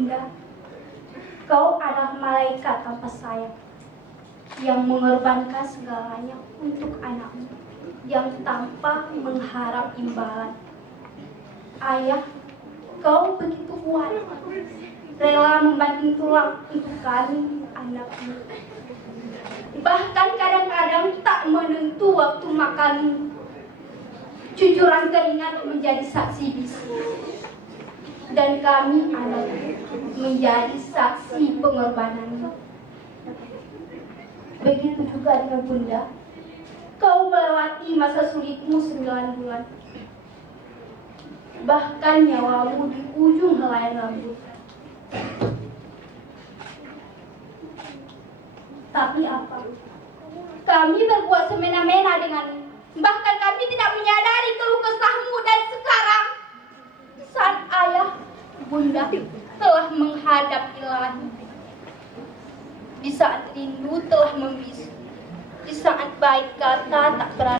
Bunda, kau adalah malaikat tanpa sayap yang mengorbankan segalanya untuk anakmu yang tanpa mengharap imbalan. Ayah, kau begitu kuat, rela membanting tulang untuk kami, anakmu. Bahkan kadang-kadang tak menentu waktu makanmu. Cucuran keringat menjadi saksi bisu. Dan kami anakmu menjadi saksi pengorbananmu. Begitu juga dengan Bunda. Kau melewati masa sulitmu 9 bulan. Bahkan nyawamu di ujung helai rambut. Tapi apa? Kami berbuat semena-mena denganmu. Bahkan kami tidak menyadari keluh kesahmu, dan sekarang saat ayah, Bunda telah menghadap Ilahi. Di saat rindu telah membisu, di saat baik kata tak berani.